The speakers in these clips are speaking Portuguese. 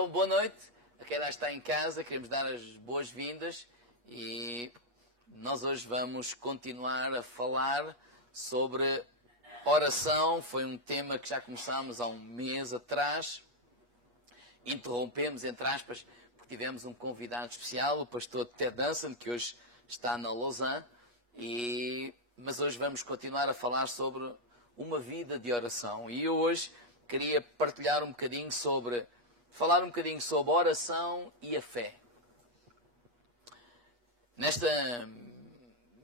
Então, boa noite a quem lá está em casa, queremos dar as boas-vindas e nós hoje vamos continuar a falar sobre oração. Foi um tema que já começámos há um mês atrás, interrompemos, entre aspas, porque tivemos um convidado especial, o pastor Ted Danson, que hoje está na Lausanne, mas hoje vamos continuar a falar sobre uma vida de oração. E eu hoje queria partilhar falar um bocadinho sobre a oração e a fé. Nesta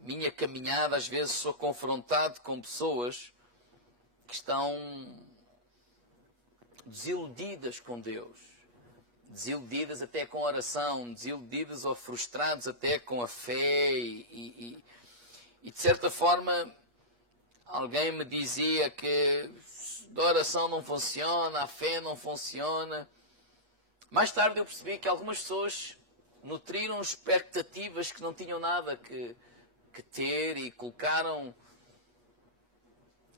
minha caminhada, às vezes sou confrontado com pessoas que estão desiludidas com Deus, desiludidas até com a oração, desiludidas ou frustrados até com a fé e de certa forma alguém me dizia que a oração não funciona, a fé não funciona. Mais tarde eu percebi que algumas pessoas nutriram expectativas que não tinham nada que ter e colocaram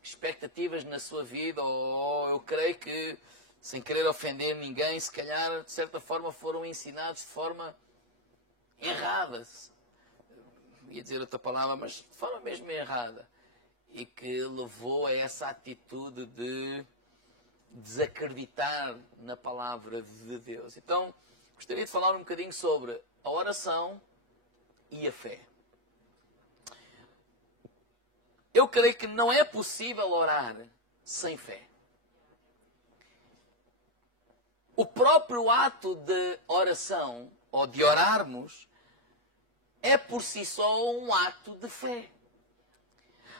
expectativas na sua vida, ou eu creio que, sem querer ofender ninguém, se calhar de certa forma foram ensinados de forma errada. Ia dizer outra palavra, mas de forma mesmo errada. E que levou a essa atitude de desacreditar na palavra de Deus. Então, gostaria de falar um bocadinho sobre a oração e a fé. Eu creio que não é possível orar sem fé. O próprio ato de oração, ou de orarmos, é por si só um ato de fé.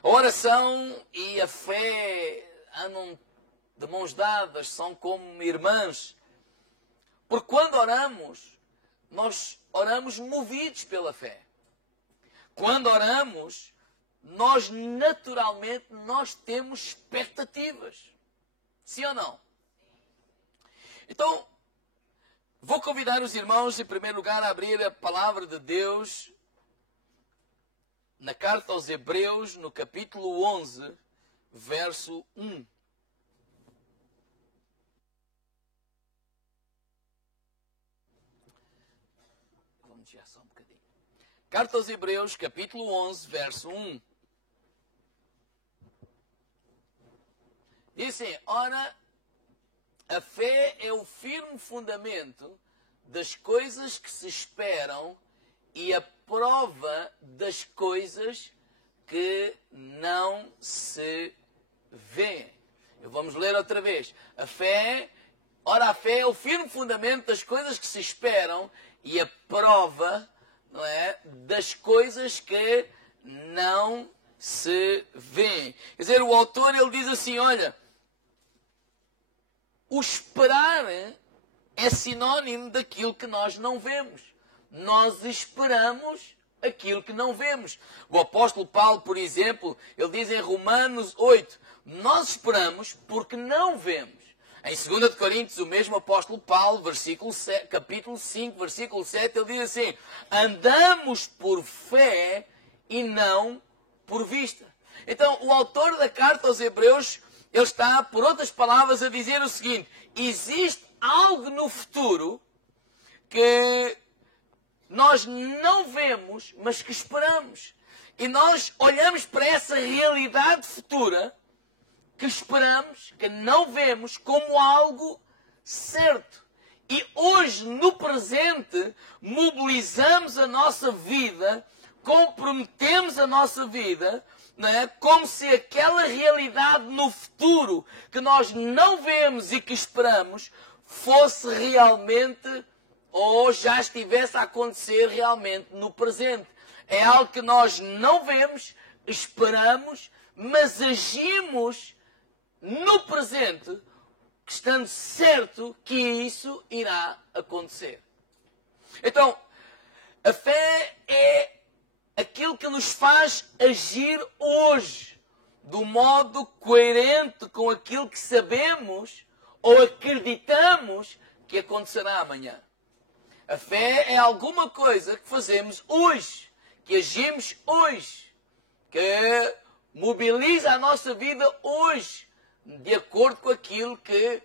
A oração e a fé andam de mãos dadas, são como irmãs. Porque quando oramos, nós oramos movidos pela fé. Quando oramos, nós naturalmente temos expectativas. Sim ou não? Então, vou convidar os irmãos, em primeiro lugar, a abrir a palavra de Deus na carta aos Hebreus, no capítulo 11, verso 1. Vamos já só um bocadinho. Carta aos Hebreus, capítulo 11, verso 1. Diz assim: ora, a fé é o firme fundamento das coisas que se esperam e a prova das coisas que não se vêem. Vamos ler outra vez. A fé é o firme fundamento das coisas que se esperam e a prova, não é, das coisas que não se vêem. Quer dizer, o autor ele diz assim, olha, o esperar é sinónimo daquilo que nós não vemos. Nós esperamos aquilo que não vemos. O apóstolo Paulo, por exemplo, ele diz em Romanos 8, nós esperamos porque não vemos. Em 2 Coríntios, o mesmo apóstolo Paulo, capítulo 5, versículo 7, ele diz assim, andamos por fé e não por vista. Então, o autor da carta aos Hebreus, ele está, por outras palavras, a dizer o seguinte, existe algo no futuro que nós não vemos, mas que esperamos. E nós olhamos para essa realidade futura que esperamos, que não vemos, como algo certo. E hoje, no presente, mobilizamos a nossa vida, comprometemos a nossa vida, não é? Como se aquela realidade no futuro que nós não vemos e que esperamos fosse realmente ou já estivesse a acontecer realmente no presente. É algo que nós não vemos, esperamos, mas agimos no presente, estando certo que isso irá acontecer. Então, a fé é aquilo que nos faz agir hoje, do modo coerente com aquilo que sabemos ou acreditamos que acontecerá amanhã. A fé é alguma coisa que fazemos hoje, que agimos hoje, que mobiliza a nossa vida hoje, de acordo com aquilo que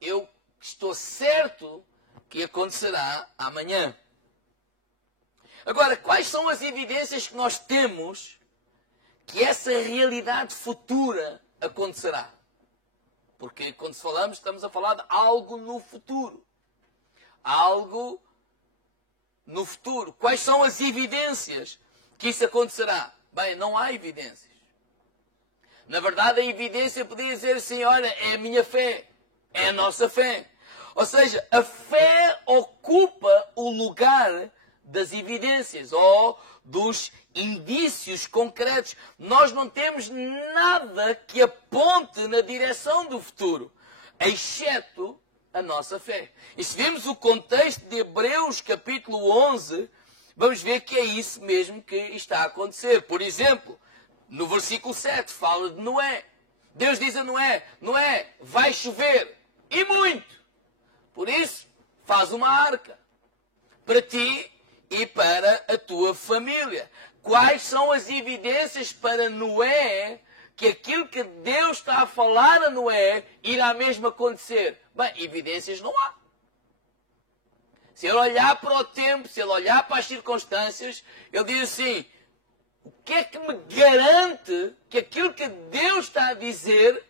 eu que estou certo que acontecerá amanhã. Agora, quais são as evidências que nós temos que essa realidade futura acontecerá? Porque quando falamos, estamos a falar de algo no futuro. Algo no futuro. Quais são as evidências que isso acontecerá? Bem, não há evidências. Na verdade, a evidência podia dizer assim, olha, é a minha fé, é a nossa fé. Ou seja, a fé ocupa o lugar das evidências ou dos indícios concretos. Nós não temos nada que aponte na direção do futuro, exceto a nossa fé. E se vemos o contexto de Hebreus capítulo 11, vamos ver que é isso mesmo que está a acontecer. Por exemplo, no versículo 7 fala de Noé. Deus diz a Noé, Noé, vai chover, e muito. Por isso, faz uma arca para ti e para a tua família. Quais são as evidências para Noé que aquilo que Deus está a falar a Noé irá mesmo acontecer? Bem, evidências não há. Se ele olhar para o tempo, se ele olhar para as circunstâncias, ele diz assim, o que é que me garante que aquilo que Deus está a dizer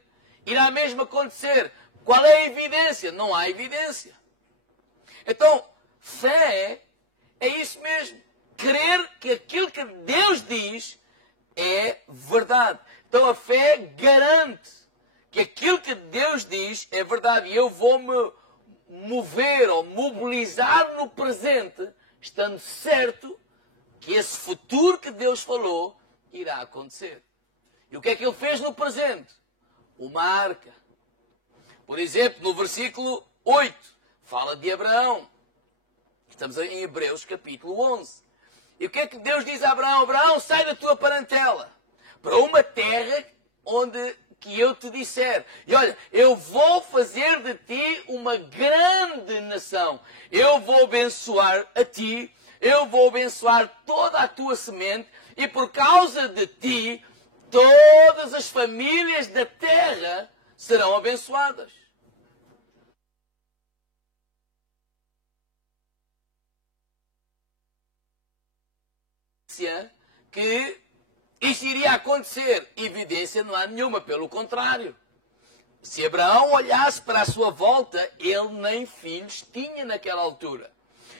irá mesmo acontecer? Qual é a evidência? Não há evidência. Então, fé é isso mesmo. Crer que aquilo que Deus diz é verdade. Então a fé garante que aquilo que Deus diz é verdade. E eu vou-me mover ou mobilizar no presente, estando certo que esse futuro que Deus falou irá acontecer. E o que é que ele fez no presente? Uma arca. Por exemplo, no versículo 8, fala de Abraão. Estamos em Hebreus capítulo 11. E o que é que Deus diz a Abraão? Abraão, sai da tua parentela para uma terra que eu te disser. E olha, eu vou fazer de ti uma grande nação. Eu vou abençoar a ti, eu vou abençoar toda a tua semente, e por causa de ti, todas as famílias da terra serão abençoadas. Que isto iria acontecer. Evidência não há nenhuma, pelo contrário. Se Abraão olhasse para a sua volta, ele nem filhos tinha naquela altura.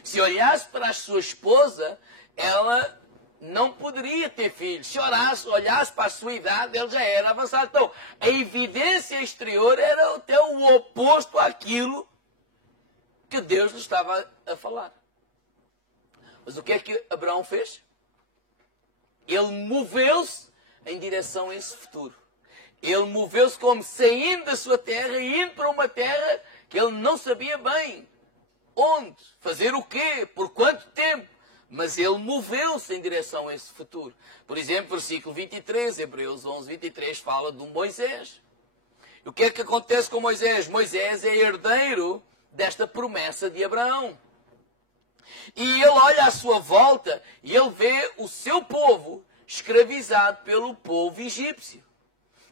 Se olhasse para a sua esposa, ela não poderia ter filhos. Se olhasse para a sua idade, ele já era avançado. Então, a evidência exterior era até o oposto àquilo que Deus lhe estava a falar. Mas o que é que Abraão fez? Ele moveu-se em direção a esse futuro. Ele moveu-se como saindo da sua terra e indo para uma terra que ele não sabia bem onde, fazer o quê, por quanto tempo. Mas ele moveu-se em direção a esse futuro. Por exemplo, versículo 23, Hebreus 11, 23, fala de um Moisés. E o que é que acontece com Moisés? Moisés é herdeiro desta promessa de Abraão. E ele olha à sua volta e ele vê o seu povo escravizado pelo povo egípcio.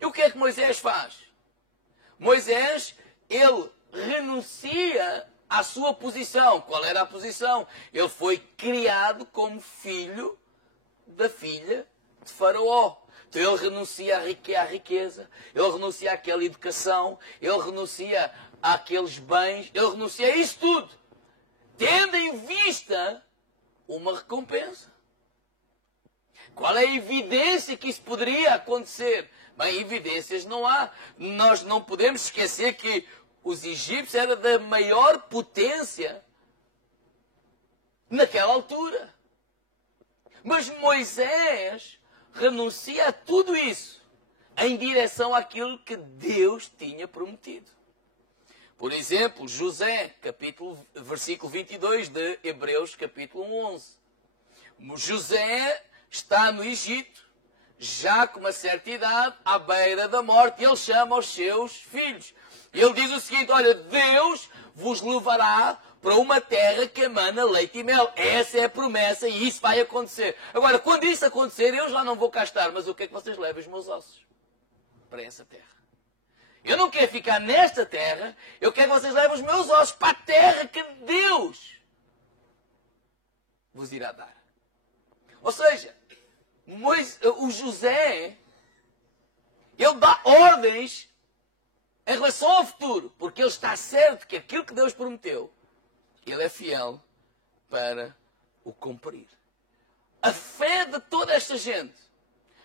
E o que é que Moisés faz? Moisés, ele renuncia à sua posição. Qual era a posição? Ele foi criado como filho da filha de Faraó. Então ele renuncia à riqueza, ele renuncia àquela educação, ele renuncia àqueles bens, ele renuncia a isso tudo, tendo em vista uma recompensa. Qual é a evidência que isso poderia acontecer? Bem, evidências não há. Nós não podemos esquecer que os egípcios eram da maior potência naquela altura. Mas Moisés renuncia a tudo isso em direção àquilo que Deus tinha prometido. Por exemplo, José, versículo 22 de Hebreus, capítulo 11. José está no Egito, já com uma certa idade, à beira da morte, e ele chama os seus filhos. E ele diz o seguinte, olha, Deus vos levará para uma terra que emana leite e mel. Essa é a promessa e isso vai acontecer. Agora, quando isso acontecer, eu já não vou cá estar, mas o que é que vocês levam os meus ossos? Para essa terra. Eu não quero ficar nesta terra, eu quero que vocês levem os meus ossos para a terra que Deus vos irá dar. Ou seja, o José, ele dá ordens em relação ao futuro, porque ele está certo que aquilo que Deus prometeu, ele é fiel para o cumprir. A fé de toda esta gente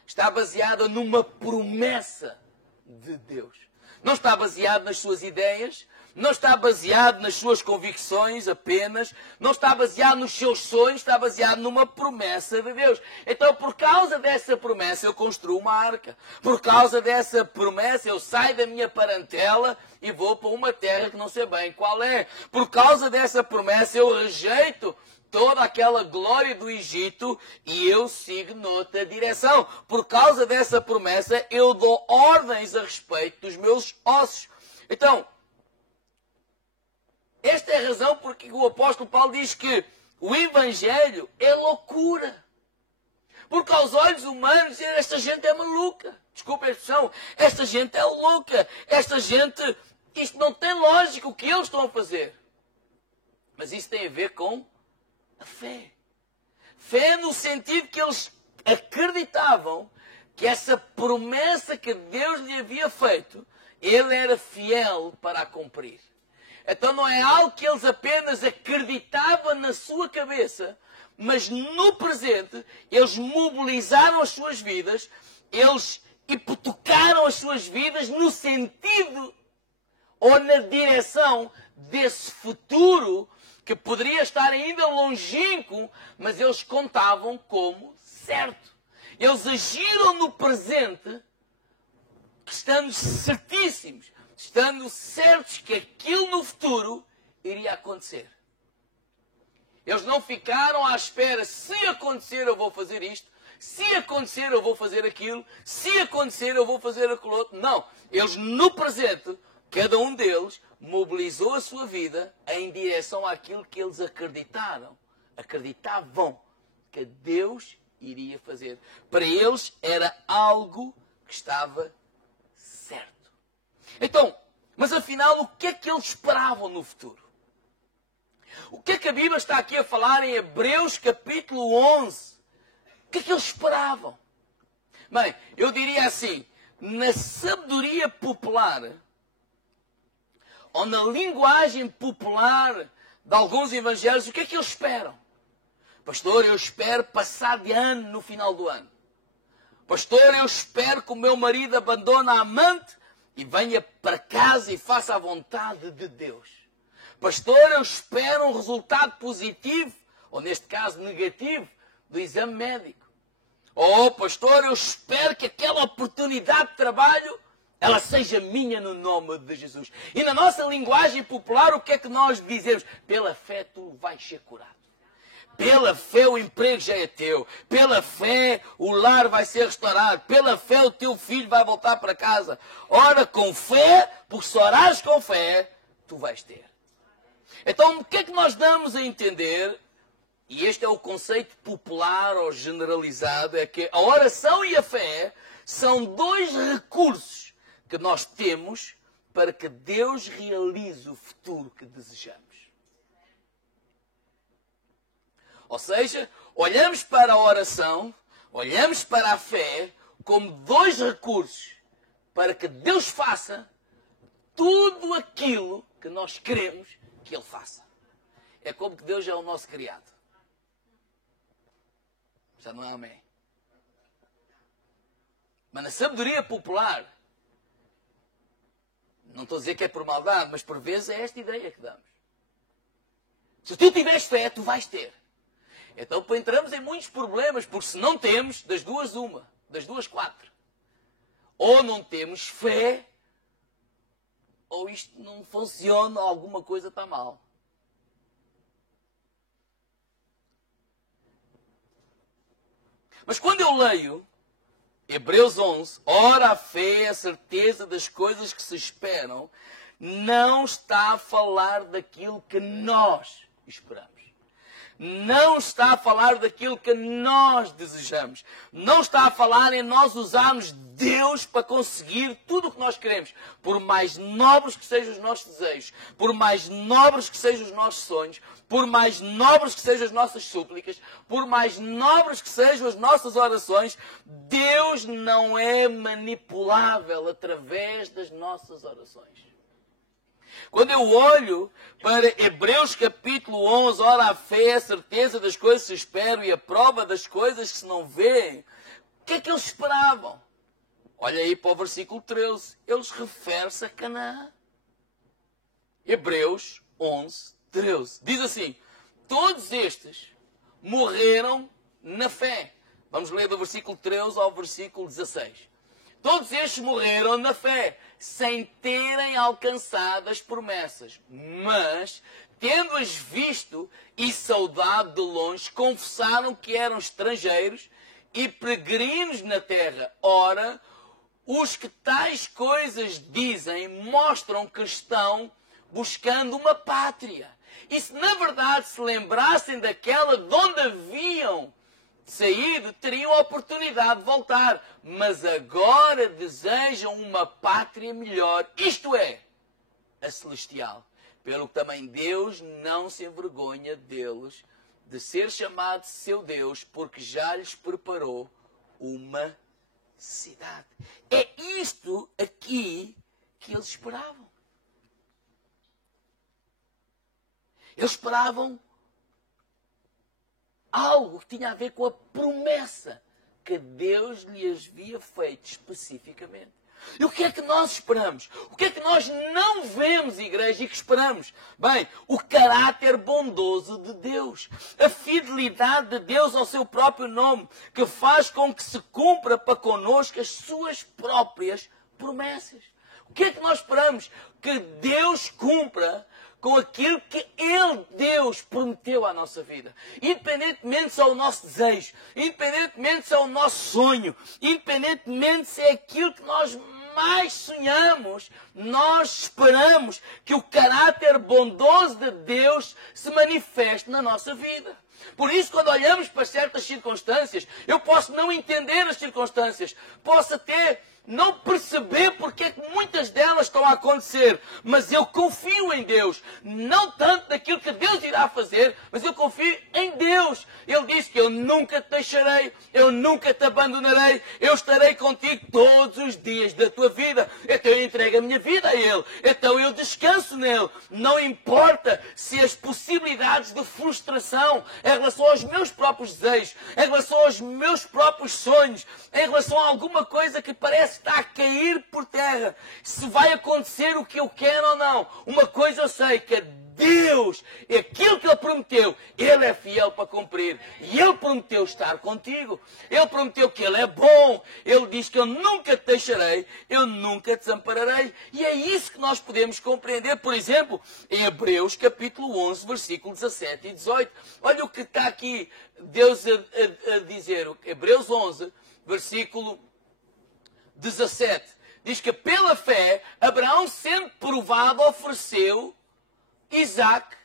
está baseada numa promessa de Deus. Não está baseado nas suas ideias, não está baseado nas suas convicções apenas, não está baseado nos seus sonhos, está baseado numa promessa de Deus. Então, por causa dessa promessa, eu construo uma arca. Por causa dessa promessa, eu saio da minha parentela e vou para uma terra que não sei bem qual é. Por causa dessa promessa, eu rejeito toda aquela glória do Egito e eu sigo noutra direção. Por causa dessa promessa, eu dou ordens a respeito dos meus ossos. Então, esta é a razão porque o apóstolo Paulo diz que o Evangelho é loucura. Porque aos olhos humanos, esta gente é maluca. Desculpa a expressão. Esta gente é louca. Esta gente, isto não tem lógica o que eles estão a fazer. Mas isso tem a ver com a fé. Fé no sentido que eles acreditavam que essa promessa que Deus lhe havia feito, ele era fiel para a cumprir. Então não é algo que eles apenas acreditavam na sua cabeça, mas no presente eles mobilizaram as suas vidas, eles hipotecaram as suas vidas no sentido ou na direção desse futuro que poderia estar ainda longínquo, mas eles contavam como certo. Eles agiram no presente, estando certíssimos, estando certos que aquilo no futuro iria acontecer. Eles não ficaram à espera, se acontecer eu vou fazer isto, se acontecer eu vou fazer aquilo, se acontecer eu vou fazer aquilo outro. Não, eles no presente, cada um deles mobilizou a sua vida em direção àquilo que eles acreditavam que Deus iria fazer. Para eles era algo que estava certo. Então, mas afinal, o que é que eles esperavam no futuro? O que é que a Bíblia está aqui a falar em Hebreus capítulo 11? O que é que eles esperavam? Bem, eu diria assim, na sabedoria popular, ou na linguagem popular de alguns evangelhos, o que é que eles esperam? Pastor, eu espero passar de ano no final do ano. Pastor, eu espero que o meu marido abandone a amante e venha para casa e faça a vontade de Deus. Pastor, eu espero um resultado positivo, ou neste caso negativo, do exame médico. Oh, pastor, eu espero que aquela oportunidade de trabalho, ela seja minha no nome de Jesus. E na nossa linguagem popular, o que é que nós dizemos? Pela fé tu vais ser curado. Pela fé o emprego já é teu. Pela fé o lar vai ser restaurado. Pela fé o teu filho vai voltar para casa. Ora com fé, porque se orares com fé, tu vais ter. Então o que é que nós damos a entender? E este é o conceito popular ou generalizado, é que a oração e a fé são dois recursos que nós temos para que Deus realize o futuro que desejamos. Ou seja, olhamos para a oração, olhamos para a fé como dois recursos para que Deus faça tudo aquilo que nós queremos que Ele faça. É como que Deus é o nosso criado. Já não é amém? Mas na sabedoria popular, não estou a dizer que é por maldade, mas por vezes é esta ideia que damos. Se tu tiveres fé, tu vais ter. Então entramos em muitos problemas, porque se não temos, das duas uma, das duas quatro. Ou não temos fé, ou isto não funciona, ou alguma coisa está mal. Mas quando eu leio Hebreus 11, ora a fé é a certeza das coisas que se esperam, não está a falar daquilo que nós esperamos. não está a falar daquilo que nós desejamos. Não está a falar em nós usarmos Deus para conseguir tudo o que nós queremos. Por mais nobres que sejam os nossos desejos, por mais nobres que sejam os nossos sonhos, por mais nobres que sejam as nossas súplicas, por mais nobres que sejam as nossas orações, Deus não é manipulável através das nossas orações. Quando eu olho para Hebreus capítulo 11, ora, a fé é a certeza das coisas que se esperam e a prova das coisas que se não veem. O que é que eles esperavam? Olha aí para o versículo 13. Eles referem-se a Canaã. Hebreus 11, 13. Diz assim: todos estes morreram na fé. Vamos ler do versículo 13 ao versículo 16. Todos estes morreram na fé, sem terem alcançado as promessas. Mas, tendo-as visto e saudado de longe, confessaram que eram estrangeiros e peregrinos na terra. Ora, os que tais coisas dizem mostram que estão buscando uma pátria. E se na verdade se lembrassem daquela de onde haviam saído, teriam a oportunidade de voltar. Mas agora desejam uma pátria melhor, isto é, a celestial. Pelo que também Deus não se envergonha deles, de ser chamado seu Deus, porque já lhes preparou uma cidade. É isto aqui que eles esperavam. Eles esperavam algo que tinha a ver com a promessa que Deus lhes havia feito especificamente. E o que é que nós esperamos? O que é que nós não vemos, igreja, e que esperamos? Bem, o caráter bondoso de Deus. A fidelidade de Deus ao seu próprio nome, que faz com que se cumpra para connosco as suas próprias promessas. O que é que nós esperamos? Que Deus cumpra com aquilo que Ele, Deus, prometeu à nossa vida. Independentemente se é o nosso desejo, independentemente se é o nosso sonho, independentemente se é aquilo que nós mais sonhamos, nós esperamos que o caráter bondoso de Deus se manifeste na nossa vida. Por isso, quando olhamos para certas circunstâncias, eu posso não entender as circunstâncias, posso até não perceber porque é que muitas delas estão a acontecer, mas eu confio em Deus, não tanto naquilo que Deus irá fazer, mas eu confio em Deus. Ele diz que eu nunca te deixarei, eu nunca te abandonarei, eu estarei contigo todos os dias da tua vida. Então eu entrego a minha vida a Ele, então eu descanso nele. Não importa se as possibilidades de frustração em relação aos meus próprios desejos, em relação aos meus próprios sonhos, em relação a alguma coisa que parece estar a cair por terra, se vai acontecer o que eu quero ou não. Uma coisa eu sei, que Deus, aquilo que Ele prometeu, Ele é fiel para cumprir. E Ele prometeu estar contigo. Ele prometeu que Ele é bom. Ele diz que eu nunca te deixarei, eu nunca te desampararei. E é isso que nós podemos compreender, por exemplo, em Hebreus capítulo 11, versículo 17 e 18. Olha o que está aqui Deus a dizer. Hebreus 11, versículo 17. Diz que pela fé, Abraão, sendo provado, ofereceu Isaac,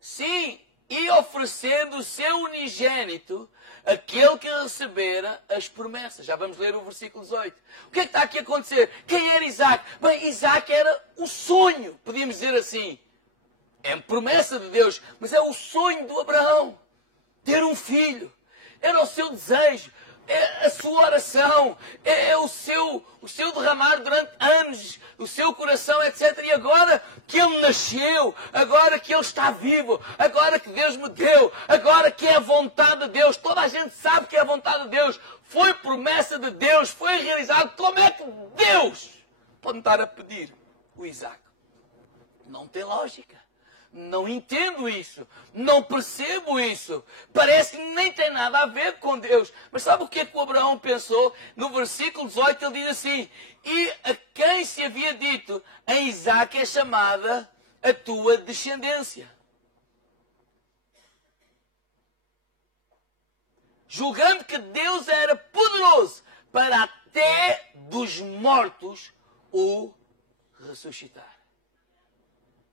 sim, e oferecendo o seu unigênito, aquele que recebera as promessas. Já vamos ler o versículo 18. O que é que está aqui a acontecer? Quem era Isaac? Bem, Isaac era o sonho, podíamos dizer assim. É a promessa de Deus, mas é o sonho do Abraão. Ter um filho. Era o seu desejo. É a sua oração, é o seu derramar durante anos, o seu coração, etc. E agora que ele nasceu, agora que ele está vivo, agora que Deus me deu, agora que é a vontade de Deus, toda a gente sabe que é a vontade de Deus, foi promessa de Deus, foi realizado. Como é que Deus pode estar a pedir o Isaac? Não tem lógica. Não entendo isso, não percebo isso, parece que nem tem nada a ver com Deus. Mas sabe o que é que o Abraão pensou? No versículo 18 ele diz assim: e a quem se havia dito, em Isaac é chamada a tua descendência. Julgando que Deus era poderoso para até dos mortos o ressuscitar.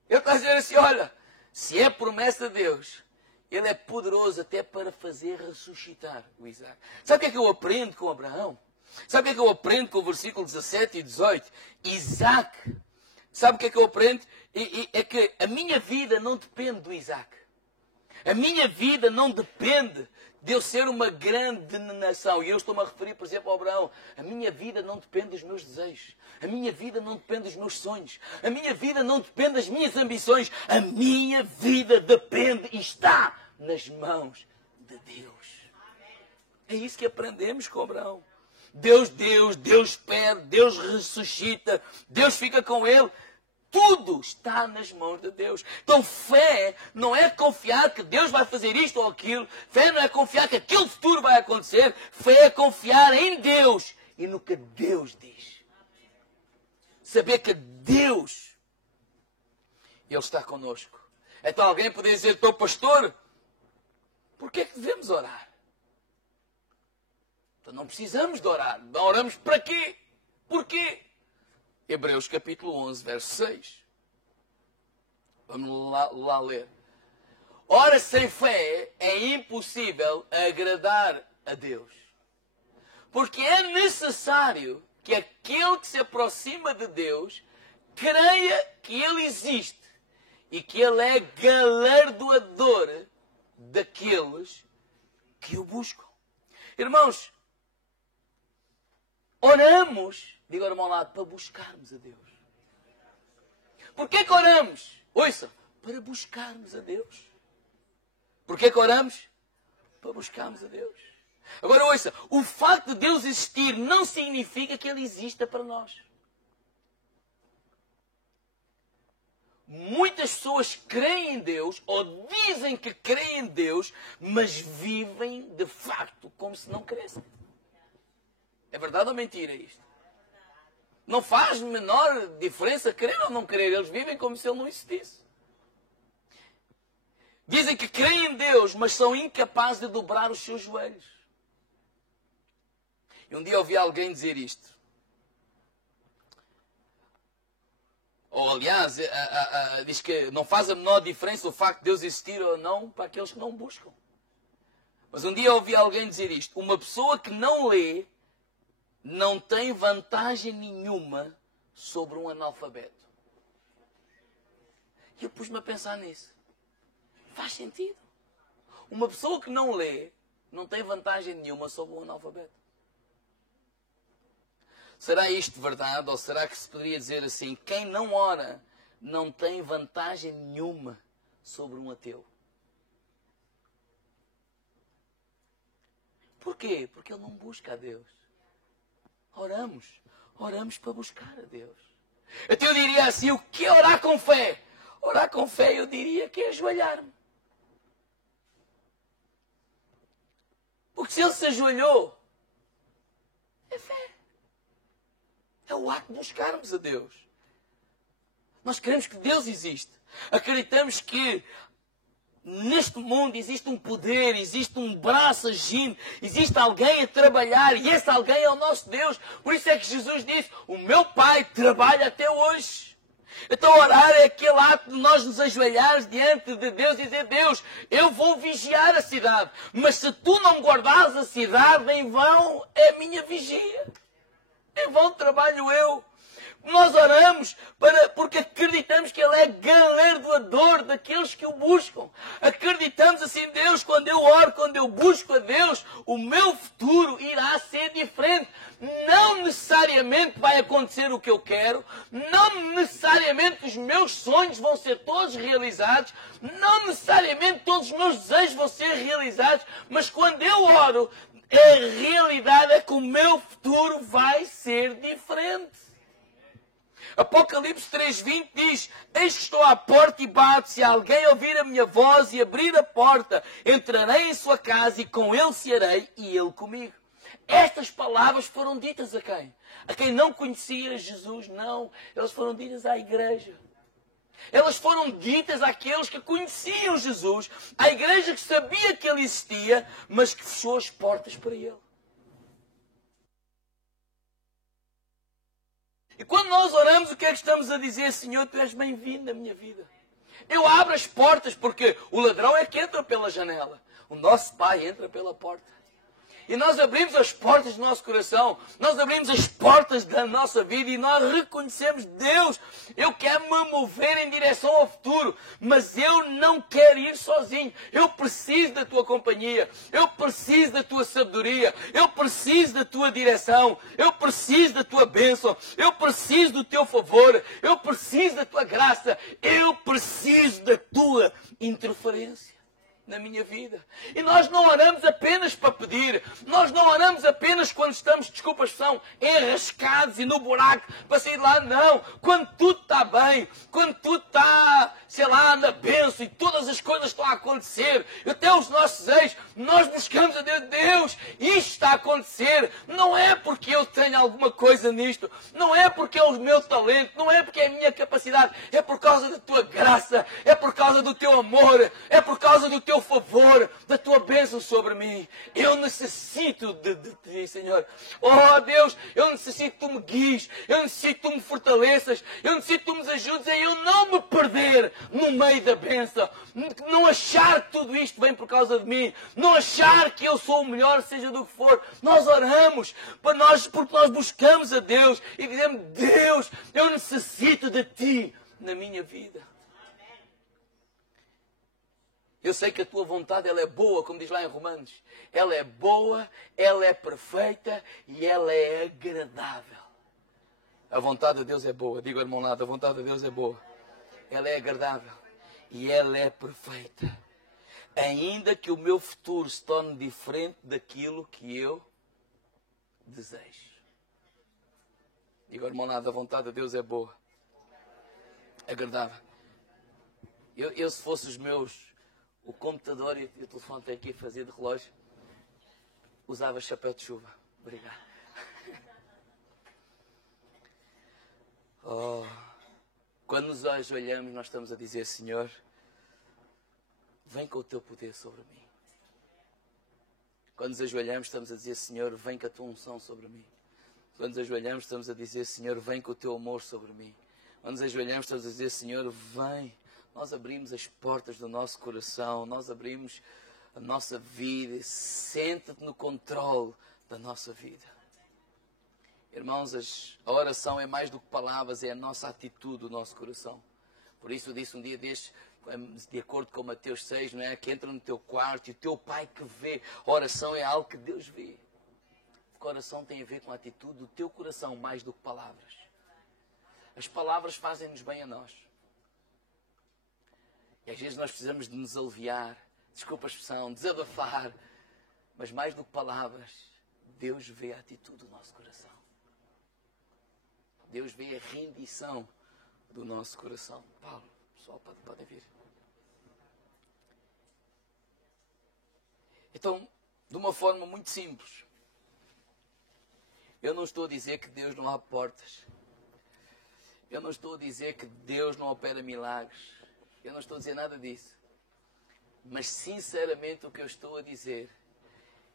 Ele está a dizer assim, olha, se é promessa de Deus, Ele é poderoso até para fazer ressuscitar o Isaac. Sabe o que é que eu aprendo com Abraão? Sabe o que é que eu aprendo com o versículo 17 e 18? Isaac. Sabe o que é que eu aprendo? É que a minha vida não depende do Isaac. A minha vida não depende de eu ser uma grande nação. E eu estou-me a referir, por exemplo, ao Abraão. A minha vida não depende dos meus desejos. A minha vida não depende dos meus sonhos. A minha vida não depende das minhas ambições. A minha vida depende e está nas mãos de Deus. É isso que aprendemos com Abraão. Deus pede, Deus ressuscita, Deus fica com ele. Tudo está nas mãos de Deus. Então fé não é confiar que Deus vai fazer isto ou aquilo. Fé não é confiar que aquele futuro vai acontecer. Fé é confiar em Deus e no que Deus diz. Saber que Deus, Ele está conosco. Então alguém poderia dizer, estou pastor, por que é que devemos orar? Então não precisamos de orar. Não oramos para quê? Porquê? Hebreus capítulo 11, verso 6. Vamos lá ler. Ora, sem fé é impossível agradar a Deus. Porque é necessário que aquele que se aproxima de Deus creia que Ele existe e que Ele é galardoador daqueles que o buscam. Irmãos, oramos, diga ao irmão ao lado, para buscarmos a Deus. Porquê que oramos? Ouça, para buscarmos a Deus. Porquê que oramos? Para buscarmos a Deus. Agora ouça, o facto de Deus existir não significa que Ele exista para nós. Muitas pessoas creem em Deus, ou dizem que creem em Deus, mas vivem de facto como se não crescem. É verdade ou mentira isto? Não faz menor diferença crer ou não crer. Eles vivem como se Ele não existisse. Dizem que creem em Deus, mas são incapazes de dobrar os seus joelhos. E um dia ouvi alguém dizer isto. Ou aliás, diz que não faz a menor diferença o facto de Deus existir ou não para aqueles que não buscam. Mas um dia ouvi alguém dizer isto. Uma pessoa que não lê não tem vantagem nenhuma sobre um analfabeto. E eu pus-me a pensar nisso. Faz sentido. Uma pessoa que não lê não tem vantagem nenhuma sobre um analfabeto. Será isto verdade? Ou será que se poderia dizer assim, quem não ora não tem vantagem nenhuma sobre um ateu? Porquê? Porque ele não busca a Deus. Oramos para buscar a Deus. Então eu diria assim, o que é orar com fé? Orar com fé eu diria que é ajoelhar-me. Porque se ele se ajoelhou, é fé. É o ato de buscarmos a Deus. Nós queremos que Deus existe. Acreditamos que neste mundo existe um poder, existe um braço agindo, existe alguém a trabalhar e esse alguém é o nosso Deus. Por isso é que Jesus disse, o meu Pai trabalha até hoje. Então orar é aquele ato de nós nos ajoelharmos diante de Deus e dizer, Deus, eu vou vigiar a cidade, mas se tu não guardares a cidade, em vão é a minha vigia. Em vão trabalho eu. Nós oramos porque acreditamos que Ele é galardoador daqueles que o buscam. Acreditamos assim, Deus, quando eu oro, quando eu busco a Deus, o meu futuro irá ser diferente. Não necessariamente vai acontecer o que eu quero, não necessariamente os meus sonhos vão ser todos realizados, não necessariamente todos os meus desejos vão ser realizados, mas quando eu oro, a realidade é que o meu futuro vai ser diferente. Apocalipse 3:20 diz, eis que estou à porta e bato, se alguém ouvir a minha voz e abrir a porta, entrarei em sua casa e com ele cearei e ele comigo. Estas palavras foram ditas a quem? A quem não conhecia Jesus? Não, elas foram ditas à igreja. Elas foram ditas àqueles que conheciam Jesus, à igreja que sabia que Ele existia, mas que fechou as portas para Ele. E quando nós oramos, o que é que estamos a dizer? Senhor, Tu és bem-vindo na minha vida. Eu abro as portas porque o ladrão é que entra pela janela. O nosso Pai entra pela porta. E nós abrimos as portas do nosso coração, nós abrimos as portas da nossa vida e nós reconhecemos: Deus, eu quero me mover em direção ao futuro, mas eu não quero ir sozinho. Eu preciso da tua companhia, eu preciso da tua sabedoria, eu preciso da tua direção, eu preciso da tua bênção, eu preciso do teu favor, eu preciso da tua graça, eu preciso da tua interferência na minha vida. E nós não oramos apenas para pedir, nós não oramos apenas quando estamos, desculpa a expressão, enrascados e no buraco para sair de lá, não. Quando tudo está bem, quando tudo está, sei lá, na bênção e todas as coisas estão a acontecer, até os nossos ex, nós buscamos a Deus: Deus, isto está a acontecer, não é porque eu tenho alguma coisa nisto, não é porque é o meu talento, não é porque é a minha capacidade, é por causa da tua graça, é por causa do teu amor, é por causa do teu favor, da tua bênção sobre mim. Eu necessito de ti, Senhor. Oh Deus, eu necessito que tu me guies, eu necessito que tu me fortaleças, eu necessito que tu me ajudes a eu não me perder no meio da bênção, não achar que tudo isto vem por causa de mim, não achar que eu sou o melhor, seja do que for. Nós oramos para nós, porque nós buscamos a Deus e dizemos: Deus, eu necessito de ti na minha vida. Eu sei que a tua vontade, ela é boa, como diz lá em Romanos. Ela é boa, ela é perfeita e ela é agradável. A vontade de Deus é boa. Diga ao irmão lado: a vontade de Deus é boa. Ela é agradável e ela é perfeita. Ainda que o meu futuro se torne diferente daquilo que eu desejo. Diga ao irmão lado: a vontade de Deus é boa. Agradável. Eu se fosse os meus... O computador e o telefone tem aqui a fazer de relógio, usava chapéu de chuva. Obrigado. Oh, quando nos ajoelhamos, nós estamos a dizer: Senhor, vem com o teu poder sobre mim. Quando nos ajoelhamos, estamos a dizer: Senhor, vem com a tua unção sobre mim. Quando nos ajoelhamos, estamos a dizer: Senhor, vem com o teu amor sobre mim. Quando nos ajoelhamos, estamos a dizer: Senhor, vem. Nós abrimos as portas do nosso coração, nós abrimos a nossa vida. Senta-te no controle da nossa vida. Irmãos, a oração é mais do que palavras, é a nossa atitude, o nosso coração. Por isso eu disse um dia destes, de acordo com Mateus 6, não é? Que entra no teu quarto e o teu Pai que vê. A oração é algo que Deus vê. Porque a oração tem a ver com a atitude do teu coração mais do que palavras. As palavras fazem-nos bem a nós. E às vezes nós precisamos de nos aliviar, desculpa a expressão, desabafar. Mas mais do que palavras, Deus vê a atitude do nosso coração. Deus vê a rendição do nosso coração. Paulo, pessoal, podem vir. Então, de uma forma muito simples, eu não estou a dizer que Deus não abre portas. Eu não estou a dizer que Deus não opera milagres. Eu não estou a dizer nada disso. Mas, sinceramente, o que eu estou a dizer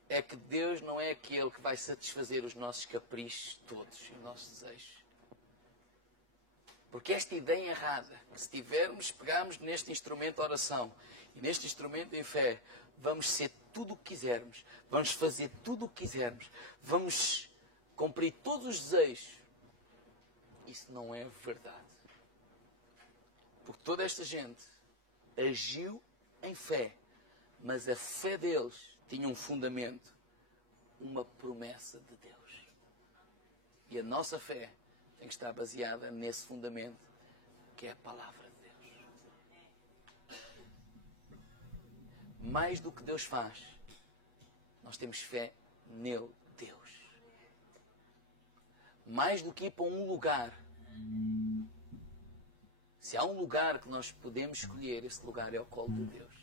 é que Deus não é aquele que vai satisfazer os nossos caprichos todos, os nossos desejos. Porque esta ideia errada, que se pegarmos neste instrumento de oração e neste instrumento de fé, vamos ser tudo o que quisermos, vamos fazer tudo o que quisermos, vamos cumprir todos os desejos. Isso não é verdade. Porque toda esta gente agiu em fé, mas a fé deles tinha um fundamento, uma promessa de Deus. E a nossa fé tem que estar baseada nesse fundamento, que é a palavra de Deus. Mais do que Deus faz, nós temos fé nele, Deus. Mais do que ir para um lugar. Se há um lugar que nós podemos escolher, esse lugar é o colo de Deus.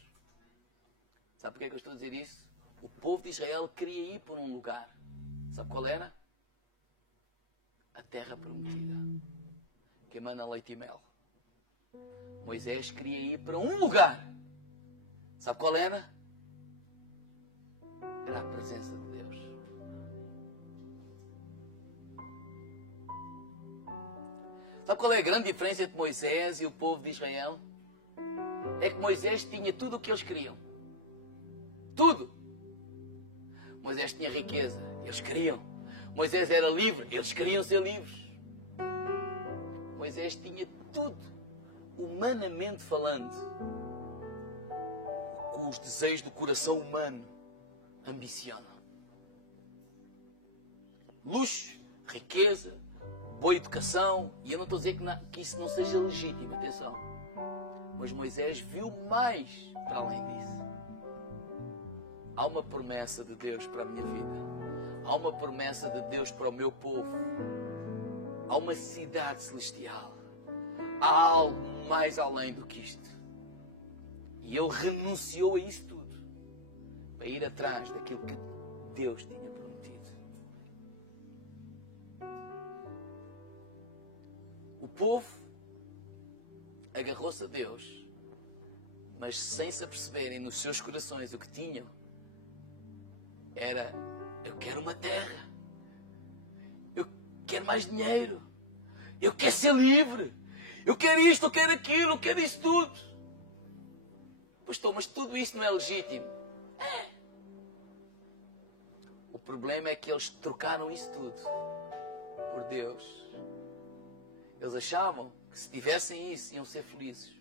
Sabe porquê que eu estou a dizer isso? O povo de Israel queria ir para um lugar. Sabe qual era? A terra prometida, que emana leite e mel. Moisés queria ir para um lugar. Sabe qual era? Era a presença de Deus. Sabe qual é a grande diferença entre Moisés e o povo de Israel? é que Moisés tinha tudo o que eles queriam. Tudo. Moisés tinha riqueza, eles queriam. Moisés era livre, eles queriam ser livres. Moisés tinha tudo, humanamente falando, com os desejos do coração humano ambicionam. Luxo, riqueza, boa educação, e eu não estou a dizer que isso não seja legítimo, atenção. Mas Moisés viu mais para além disso. Há uma promessa de Deus para a minha vida. Há uma promessa de Deus para o meu povo. Há uma cidade celestial. Há algo mais além do que isto. E ele renunciou a isso tudo para ir atrás daquilo que Deus tinha prometido. O povo agarrou-se a Deus, mas sem se aperceberem nos seus corações o que tinham era: eu quero uma terra, eu quero mais dinheiro, eu quero ser livre, eu quero isto, eu quero aquilo, eu quero isso tudo. Pastor, mas tudo isso não é legítimo. É. O problema é que eles trocaram isso tudo por Deus. Eles achavam que se tivessem isso iam ser felizes.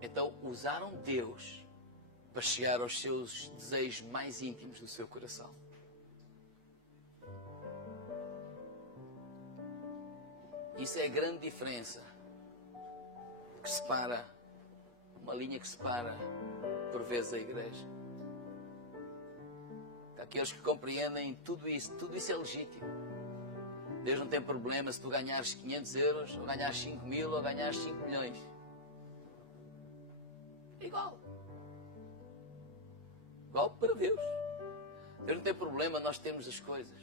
Então usaram Deus para chegar aos seus desejos mais íntimos do seu coração. Isso é a grande diferença que separa, uma linha que separa por vezes a igreja. Aqueles que compreendem tudo isso é legítimo. Deus não tem problema se tu ganhares 500 euros, ou ganhares 5 mil, ou ganhares 5 milhões. É igual. Igual para Deus. Deus não tem problema nós termos as coisas.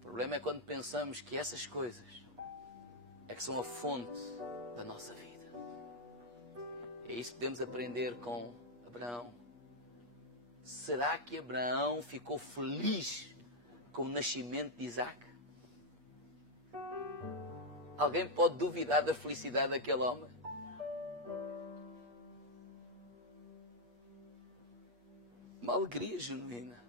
O problema é quando pensamos que essas coisas é que são a fonte da nossa vida. É isso que podemos aprender com Abraão. Será que Abraão ficou feliz com o nascimento de Isaac? Alguém pode duvidar da felicidade daquele homem? Uma alegria genuína.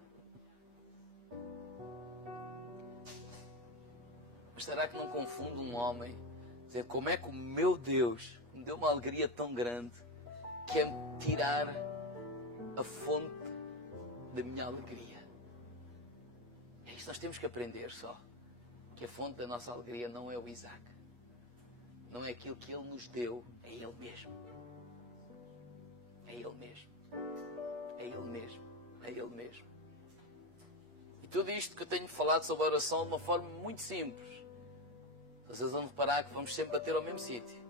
Mas será que não confunde um homem dizer: como é que o meu Deus me deu uma alegria tão grande que é me tirar a fonte da minha alegria? É isso que nós temos que aprender só. Que a fonte da nossa alegria não é o Isaac. Não é aquilo que Ele nos deu. É Ele mesmo. É Ele mesmo. É Ele mesmo. É Ele mesmo. E tudo isto que eu tenho falado sobre a oração de uma forma muito simples. Vocês vão reparar que vamos sempre bater ao mesmo sítio.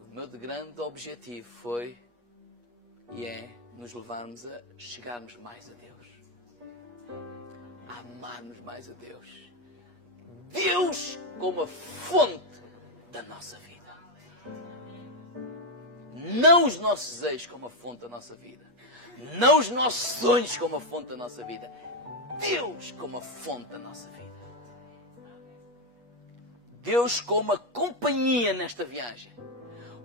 O meu grande objetivo foi e é nos levarmos a chegarmos mais a Deus. A amarmos mais a Deus. Deus como a fonte da nossa vida. Não os nossos desejos como a fonte da nossa vida. Não os nossos sonhos como a fonte da nossa vida. Deus como a fonte da nossa vida. Deus como a companhia nesta viagem.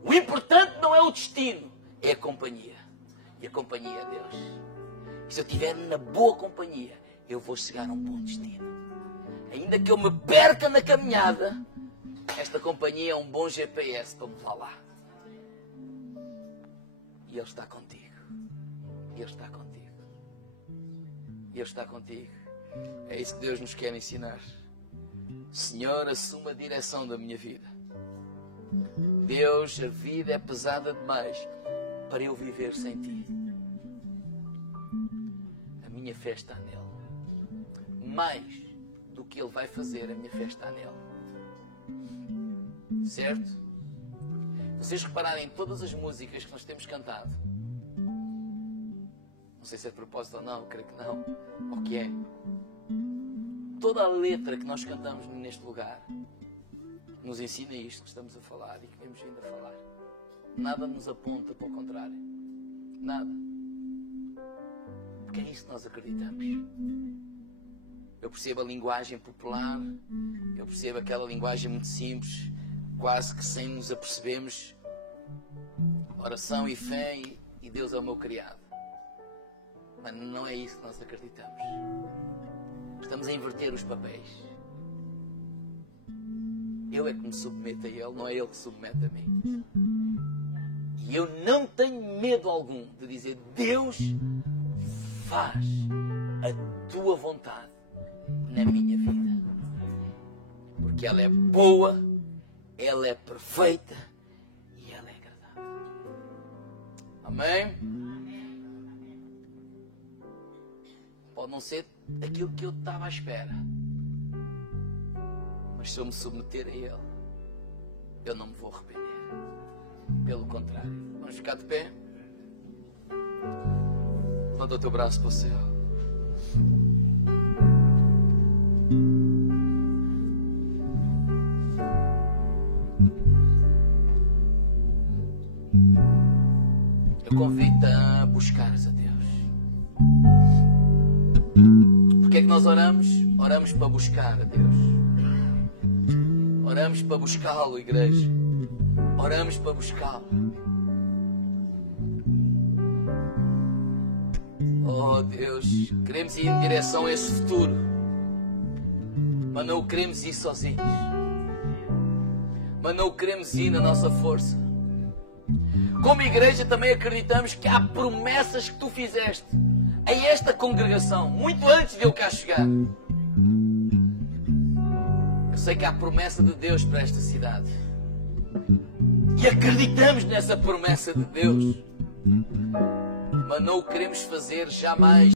O importante não é o destino, é a companhia. E a companhia é Deus. E se eu estiver na boa companhia, eu vou chegar a um bom destino. Ainda que eu me perca na caminhada, esta companhia é um bom GPS para me levar lá. E Ele está contigo. E Ele está contigo. E Ele está contigo. É isso que Deus nos quer ensinar. Senhor, assuma a direção da minha vida. Deus, a vida é pesada demais para eu viver sem Ti. A minha fé está nele. Mais do que Ele vai fazer, a minha fé está nele. Certo? Vocês repararem em todas as músicas que nós temos cantado. Não sei se é de propósito ou não, eu creio que não. Ou que é. Toda a letra que nós cantamos neste lugar nos ensina isto que estamos a falar e que temos vindo a falar. Nada nos aponta para o contrário. Nada. Porque é isso que nós acreditamos. Eu percebo a linguagem popular, eu percebo aquela linguagem muito simples, quase que sem nos apercebermos, oração e fé e Deus é o meu criado. Mas não é isso que nós acreditamos. Estamos a inverter os papéis. Eu é que me submeto a Ele, não é Ele que se submete a mim. E eu não tenho medo algum de dizer: Deus, faz a tua vontade na minha vida. Porque ela é boa, ela é perfeita e ela é agradável. Amém? Pode não ser aquilo que eu estava à espera, mas se eu me submeter a Ele, eu não me vou arrepender. Pelo contrário. Vamos ficar de pé? Levanta o teu braço para o céu. Eu convido-te a buscares a Deus. Porquê é que nós oramos? Oramos para buscar a Deus. Oramos para buscá-lo, igreja. Oramos para buscá-lo. Oh Deus, queremos ir em direção a esse futuro, mas não queremos ir sozinhos. Mas não queremos ir na nossa força. Como igreja também acreditamos que há promessas que tu fizeste a esta congregação, muito antes de eu cá chegar. Eu sei que há promessa de Deus para esta cidade. E acreditamos nessa promessa de Deus. Mas não o queremos fazer jamais